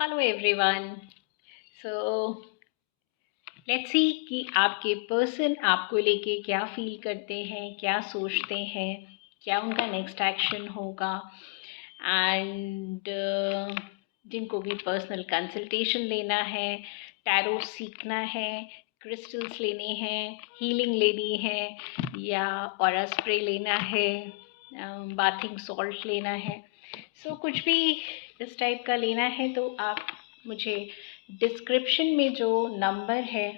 Hello everyone. So let's see कि आपके person आपको लेके क्या फील करते हैं, क्या सोचते हैं, क्या उनका नेक्स्ट एक्शन होगा। एंड जिनको भी पर्सनल कंसल्टेशन लेना है, टैरो सीखना है, क्रिस्टल्स लेने हैं, हीलिंग लेनी है या ऑरा स्प्रे लेना है, बाथिंग सॉल्ट लेना है, कुछ भी इस टाइप का लेना है तो आप मुझे डिस्क्रिप्शन में जो नंबर है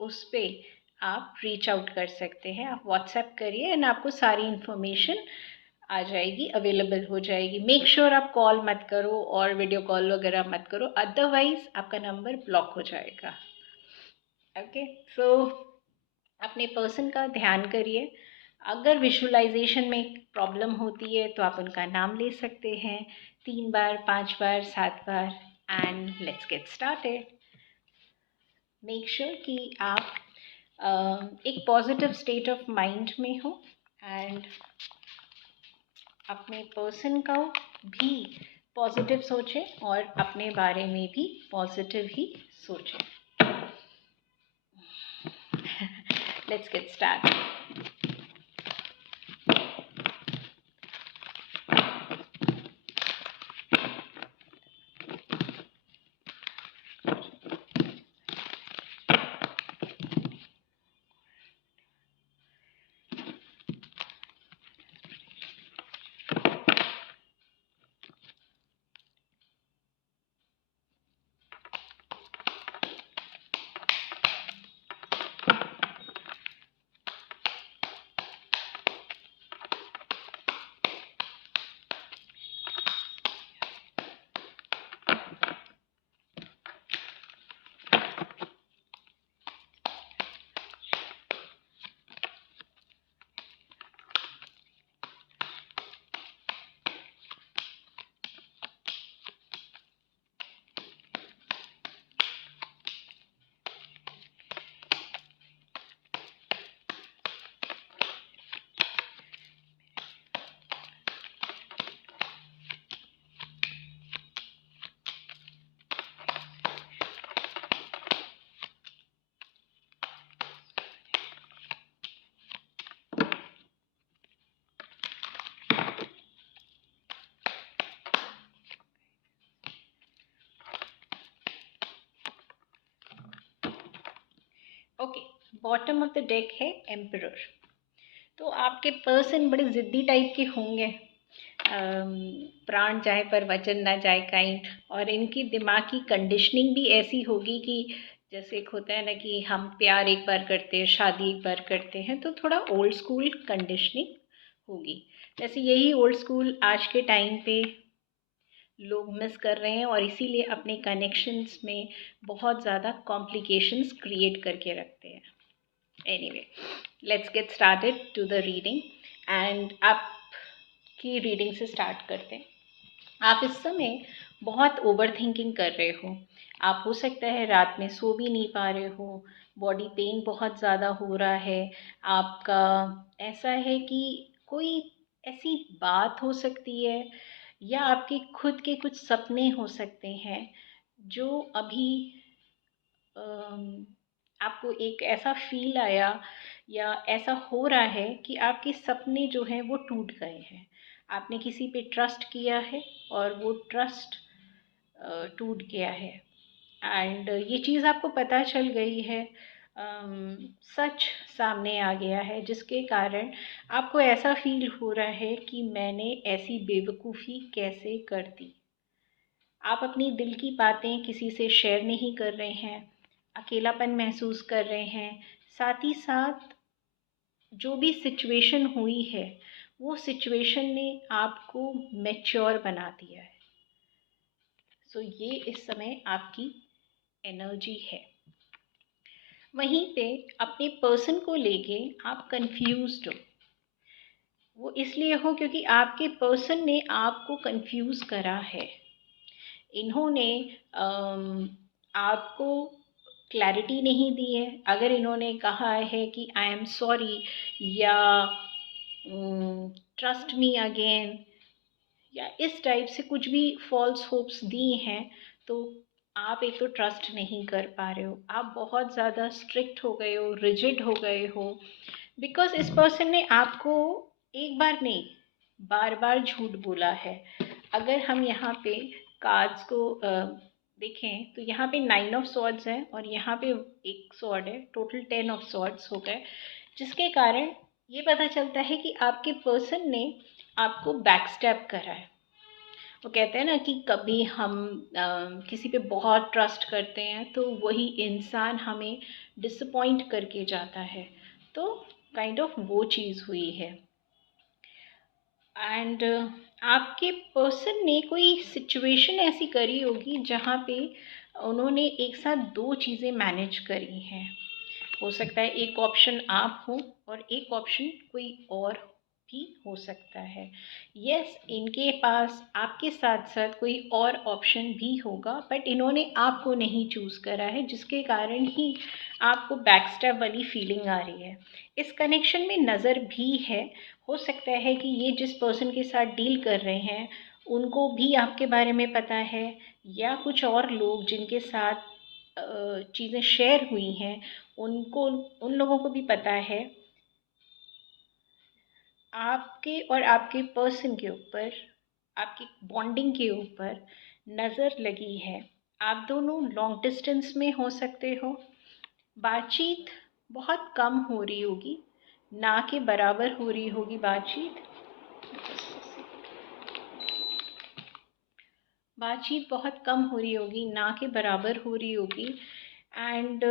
उस पर आप रीच आउट कर सकते हैं। आप व्हाट्सएप करिए एंड आपको सारी इन्फॉर्मेशन आ जाएगी, अवेलेबल हो जाएगी। मेक श्योर आप कॉल मत करो और वीडियो कॉल वगैरह मत करो, अदरवाइज आपका नंबर ब्लॉक हो जाएगा। ओके, सो अपने पर्सन का ध्यान करिए। अगर विजुअलाइजेशन में प्रॉब्लम होती है तो आप उनका नाम ले सकते हैं 3 बार, 5 बार, 7 बार। And let's get started. Make sure कि आप एक पॉजिटिव स्टेट ऑफ माइंड में हो एंड अपने पर्सन का भी पॉजिटिव सोचें और अपने बारे में भी पॉजिटिव ही सोचें। Let's get start. Okay, bottom of the deck है एम्परर। तो आपके पर्सन बड़े ज़िद्दी टाइप के होंगे, प्राण जाए पर वचन ना जाए काइंड। और इनकी दिमाग की कंडीशनिंग भी ऐसी होगी कि जैसे एक होता है ना कि हम प्यार एक बार करते हैं, शादी एक बार करते हैं, तो थोड़ा ओल्ड स्कूल कंडीशनिंग होगी। जैसे यही ओल्ड स्कूल आज के टाइम पे लोग मिस कर रहे हैं और इसीलिए अपने कनेक्शंस में बहुत ज़्यादा कॉम्प्लिकेशंस क्रिएट करके रखते हैं। Anyway, let's get started to the reading. And आपकी रीडिंग से स्टार्ट करते हैं। आप इस समय बहुत ओवर थिंकिंग कर रहे हो। आप हो सकता है रात में सो भी नहीं पा रहे हो, बॉडी पेन बहुत ज़्यादा हो रहा है आपका। ऐसा है कि कोई ऐसी बात हो सकती है या आपके खुद के कुछ सपने हो सकते हैं जो अभी आपको एक ऐसा फील आया या ऐसा हो रहा है कि आपके सपने जो हैं वो टूट गए हैं। आपने किसी पे ट्रस्ट किया है और वो ट्रस्ट टूट गया है। एंड ये चीज़ आपको पता चल गई है, सच सामने आ गया है, जिसके कारण आपको ऐसा फील हो रहा है कि मैंने ऐसी बेवकूफ़ी कैसे कर दी। आप अपनी दिल की बातें किसी से शेयर नहीं कर रहे हैं, अकेलापन महसूस कर रहे हैं। साथ ही साथ जो भी सिचुएशन हुई है वो सिचुएशन ने आपको मैच्योर बना दिया है। ये इस समय आपकी एनर्जी है। वहीं पे अपने पर्सन को लेके आप कंफ्यूज्ड हो। वो इसलिए हो क्योंकि आपके पर्सन ने आपको कंफ्यूज करा है। इन्होंने आपको क्लैरिटी नहीं दी है। अगर इन्होंने कहा है कि आई एम सॉरी या ट्रस्ट मी अगेन या इस टाइप से कुछ भी फॉल्स होप्स दी हैं, तो आप एक तो ट्रस्ट नहीं कर पा रहे हो, आप बहुत ज़्यादा स्ट्रिक्ट हो गए हो, रिजिड हो गए हो, बिकॉज इस पर्सन ने आपको एक बार नहीं बार बार झूठ बोला है। अगर हम यहाँ पे कार्ड्स को देखें तो यहाँ पे 9 ऑफ सॉर्ड्स है और यहाँ पे एक सॉर्ड है, टोटल 10 ऑफ सॉर्ड्स हो गए, जिसके कारण ये पता चलता है कि आपके पर्सन ने आपको बैकस्टैप करा है। वो कहते हैं ना कि कभी हम किसी पे बहुत ट्रस्ट करते हैं तो वही इंसान हमें डिसअपॉइंट करके जाता है, तो काइंड ऑफ वो चीज़ हुई है। एंड आपके पर्सन ने कोई सिचुएशन ऐसी करी होगी जहाँ पे उन्होंने एक साथ दो चीज़ें मैनेज करी हैं। हो सकता है एक ऑप्शन आप हो और एक ऑप्शन कोई और भी हो सकता है। यस, इनके पास आपके साथ साथ कोई और ऑप्शन भी होगा, बट इन्होंने आपको नहीं चूज़ करा है, जिसके कारण ही आपको बैकस्टैप वाली फीलिंग आ रही है। इस कनेक्शन में नज़र भी है। हो सकता है कि ये जिस पर्सन के साथ डील कर रहे हैं उनको भी आपके बारे में पता है, या कुछ और लोग जिनके साथ चीज़ें शेयर हुई हैं उनको, उन लोगों को भी पता है। आपके और आपके पर्सन के ऊपर, आपकी बॉन्डिंग के ऊपर नज़र लगी है। आप दोनों लॉन्ग डिस्टेंस में हो सकते हो। बातचीत बहुत कम हो रही होगी, ना के बराबर हो रही होगी बातचीत। बातचीत बहुत कम हो रही होगी, ना के बराबर हो रही होगी। एंड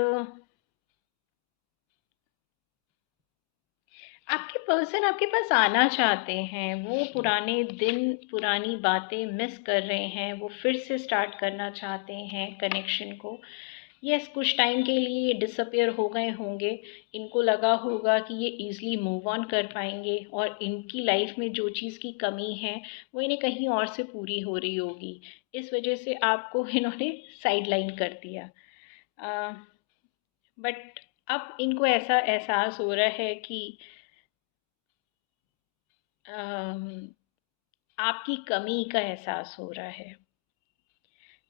आपके पर्सन आपके पास आना चाहते हैं, वो पुराने दिन पुरानी बातें मिस कर रहे हैं, वो फिर से स्टार्ट करना चाहते हैं कनेक्शन को। यस, कुछ टाइम के लिए डिसअपियर हो गए होंगे, इनको लगा होगा कि ये ईज़िली मूव ऑन कर पाएंगे और इनकी लाइफ में जो चीज़ की कमी है वो इन्हें कहीं और से पूरी हो रही होगी, इस वजह से आपको इन्होंने साइड लाइन कर दिया। बट अब इनको ऐसा एहसास हो रहा है कि आपकी कमी का एहसास हो रहा है।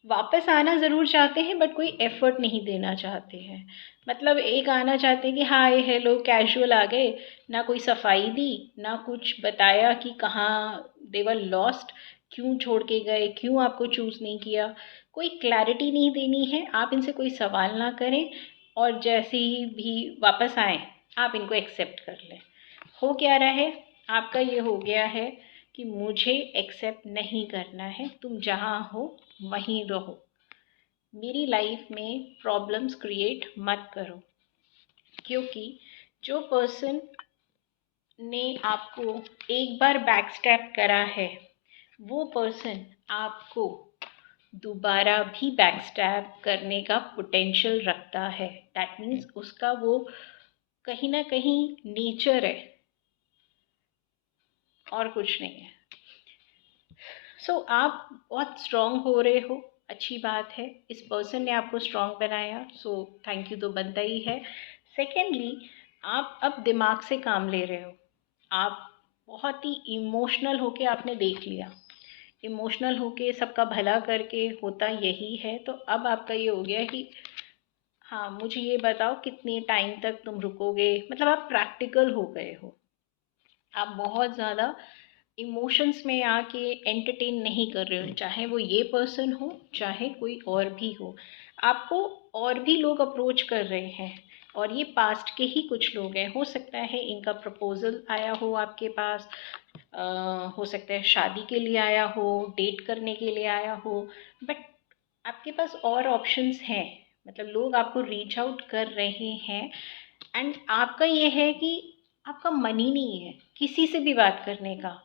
वापस आना ज़रूर चाहते हैं बट कोई एफ़र्ट नहीं देना चाहते हैं। मतलब एक आना चाहते हैं कि हाय हेलो कैजुअल आ गए, ना कोई सफाई दी, ना कुछ बताया कि कहाँ दे वर लॉस्ट, क्यों छोड़ के गए, क्यों आपको चूज़ नहीं किया। कोई क्लैरिटी नहीं देनी है, आप इनसे कोई सवाल ना करें और जैसे ही भी वापस आएँ आप इनको एक्सेप्ट कर लें। हो क्या रहा है, आपका ये हो गया है कि मुझे एक्सेप्ट नहीं करना है, तुम जहाँ हो वहीं रहो, मेरी लाइफ में प्रॉब्लम्स क्रिएट मत करो। क्योंकि जो पर्सन ने आपको एक बार बैकस्टैप करा है वो पर्सन आपको दोबारा भी बैकस्टैप करने का पोटेंशियल रखता है। दैट मीन्स उसका वो कहीं ना कहीं नेचर है और कुछ नहीं है। सो आप बहुत स्ट्रांग हो रहे हो, अच्छी बात है। इस पर्सन ने आपको स्ट्रांग बनाया, सो थैंक यू तो बनता ही है। सेकेंडली, आप अब दिमाग से काम ले रहे हो। आप बहुत ही इमोशनल होके आपने देख लिया, इमोशनल होके सबका भला करके होता यही है। तो अब आपका ये हो गया कि हाँ मुझे ये बताओ कितने टाइम तक तुम रुकोगे, मतलब आप प्रैक्टिकल हो गए हो। आप बहुत ज़्यादा इमोशंस में आके एंटरटेन नहीं कर रहे हो, चाहे वो ये पर्सन हो चाहे कोई और भी हो। आपको और भी लोग अप्रोच कर रहे हैं और ये पास्ट के ही कुछ लोग हैं। हो सकता है इनका प्रपोजल आया हो आपके पास, हो सकता है शादी के लिए आया हो, डेट करने के लिए आया हो, बट आपके पास और ऑप्शंस हैं। मतलब लोग आपको रीच आउट कर रहे हैं एंड आपका ये है कि आपका मन ही नहीं है किसी से भी बात करने का।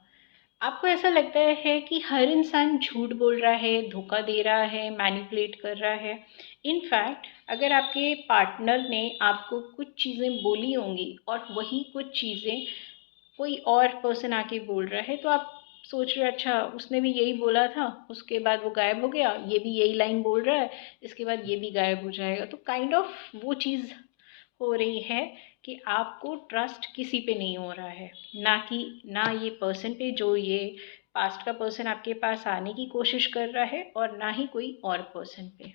आपको ऐसा लगता है कि हर इंसान झूठ बोल रहा है, धोखा दे रहा है, मैनिपुलेट कर रहा है। इनफैक्ट अगर आपके पार्टनर ने आपको कुछ चीज़ें बोली होंगी और वही कुछ चीज़ें कोई और पर्सन आके बोल रहा है, तो आप सोच रहे हो अच्छा उसने भी यही बोला था, उसके बाद वो गायब हो गया, ये भी यही लाइन बोल रहा है, इसके बाद ये भी गायब हो जाएगा। तो काइंड ऑफ वो चीज़ हो रही है कि आपको ट्रस्ट किसी पे नहीं हो रहा है, ना कि ना ये पर्सन पे जो ये पास्ट का पर्सन आपके पास आने की कोशिश कर रहा है और ना ही कोई और पर्सन पे।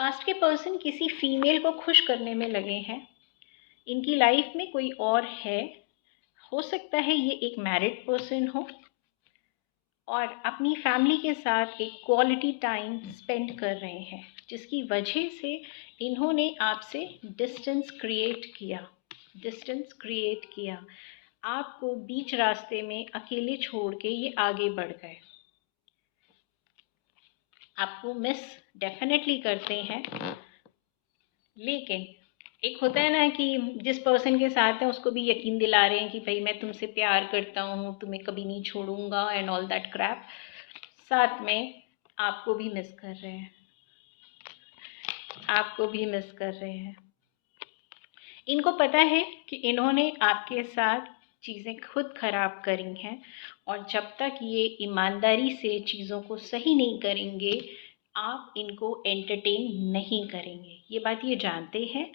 पास्ट के पर्सन किसी फीमेल को खुश करने में लगे हैं। इनकी लाइफ में कोई और है, हो सकता है ये एक मैरिड पर्सन हो और अपनी फैमिली के साथ एक क्वालिटी टाइम स्पेंड कर रहे हैं, जिसकी वजह से इन्होंने आपसे डिस्टेंस क्रिएट किया। आपको बीच रास्ते में अकेले छोड़ के ये आगे बढ़ गए। आपको मिस डेफिनेटली करते हैं, लेकिन एक होता है ना कि जिस पर्सन के साथ है उसको भी यकीन दिला रहे हैं कि भाई मैं तुमसे प्यार करता हूँ, तुम्हें कभी नहीं छोड़ूंगा एंड ऑल दैट क्रैप। साथ में आपको भी मिस कर रहे हैं, इनको पता है कि इन्होंने आपके साथ चीज़ें खुद खराब करी हैं और जब तक ये ईमानदारी से चीज़ों को सही नहीं करेंगे आप इनको एंटरटेन नहीं करेंगे। ये बात ये जानते हैं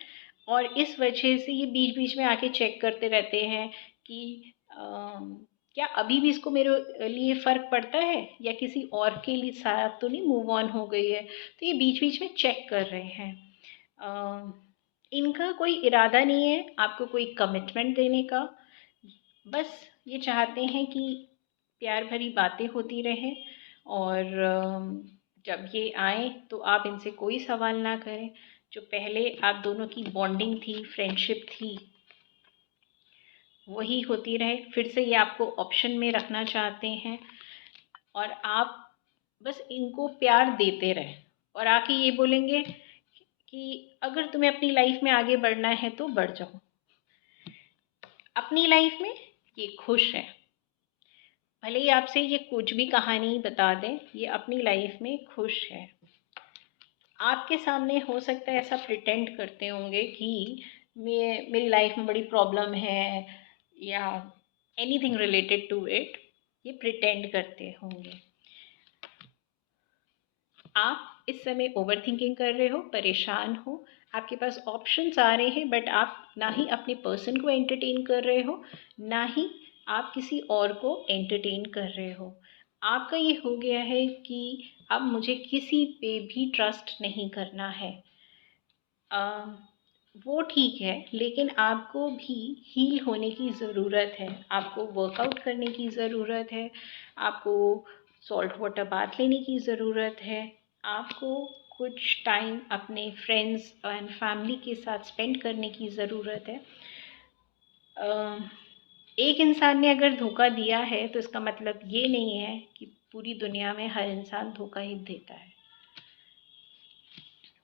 और इस वजह से ये बीच बीच में आके चेक करते रहते हैं कि क्या अभी भी इसको मेरे लिए फ़र्क पड़ता है या किसी और के लिए साथ तो नहीं मूव ऑन हो गई है। तो ये बीच बीच में चेक कर रहे हैं। इनका कोई इरादा नहीं है आपको कोई कमिटमेंट देने का, बस ये चाहते हैं कि प्यार भरी बातें होती रहें और जब ये आए तो आप इनसे कोई सवाल ना करें। जो पहले आप दोनों की बॉन्डिंग थी, फ्रेंडशिप थी, वही होती रहे। फिर से ये आपको ऑप्शन में रखना चाहते हैं और आप बस इनको प्यार देते रहें और आके ये बोलेंगे कि अगर तुम्हें अपनी लाइफ में आगे बढ़ना है तो बढ़ जाओ। अपनी लाइफ में ये खुश है, भले ही आपसे ये कुछ भी कहानी बता दें, ये अपनी लाइफ में खुश है। आपके सामने हो सकता है ऐसा प्रिटेंड करते होंगे कि मेरी लाइफ में बड़ी प्रॉब्लम है या एनीथिंग रिलेटेड टू इट, ये प्रिटेंड करते होंगे। आप इस समय ओवर थिंकिंग कर रहे हो, परेशान हो, आपके पास ऑप्शंस आ रहे हैं बट आप ना ही अपने पर्सन को एंटरटेन कर रहे हो, ना ही आप किसी और को एंटरटेन कर रहे हो। आपका ये हो गया है कि अब मुझे किसी पे भी ट्रस्ट नहीं करना है। वो ठीक है, लेकिन आपको भी हील होने की ज़रूरत है, आपको वर्कआउट करने की ज़रूरत है, आपको सॉल्ट वाटर बाथ लेने की ज़रूरत है, आपको कुछ टाइम अपने फ्रेंड्स एंड फैमिली के साथ स्पेंड करने की ज़रूरत है। एक इंसान ने अगर धोखा दिया है तो इसका मतलब ये नहीं है कि पूरी दुनिया में हर इंसान धोखा ही देता है।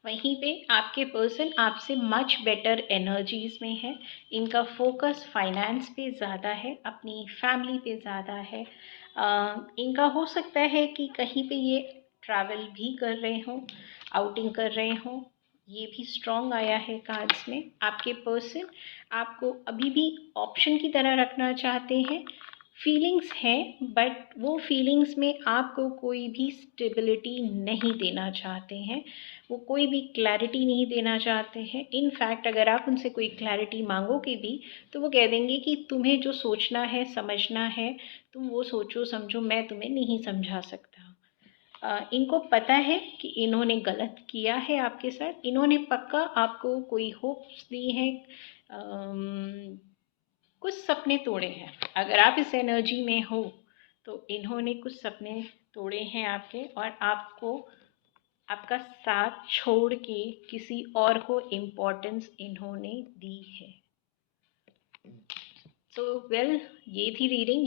वहीं पे आपके पर्सन आपसे मच बेटर एनर्जीज में है। इनका फोकस फाइनेंस पे ज़्यादा है, अपनी फैमिली पे ज़्यादा है। इनका हो सकता है कि कहीं पे ये ट्रैवल भी कर रहे हों, आउटिंग कर रहे हों, ये भी स्ट्रॉन्ग आया है कार्ड्स में। आपके पर्सन आपको अभी भी ऑप्शन की तरह रखना चाहते हैं। फीलिंग्स हैं बट वो फीलिंग्स में आपको कोई भी स्टेबिलिटी नहीं देना चाहते हैं, वो कोई भी क्लैरिटी नहीं देना चाहते हैं। इनफैक्ट अगर आप उनसे कोई क्लैरिटी मांगोगे भी तो वो कह देंगे कि तुम्हें जो सोचना है, समझना है, तुम वो सोचो समझो, मैं तुम्हें नहीं समझा सकता। इनको पता है कि इन्होंने गलत किया है आपके साथ। इन्होंने पक्का आपको कोई होप्स दी हैं, कुछ सपने तोड़े हैं। अगर आप इस एनर्जी में हो तो इन्होंने कुछ सपने तोड़े हैं आपके और आपको आपका साथ छोड़ के किसी और को इम्पोर्टेंस इन्होंने दी है। सो वेल, ये थी रीडिंग।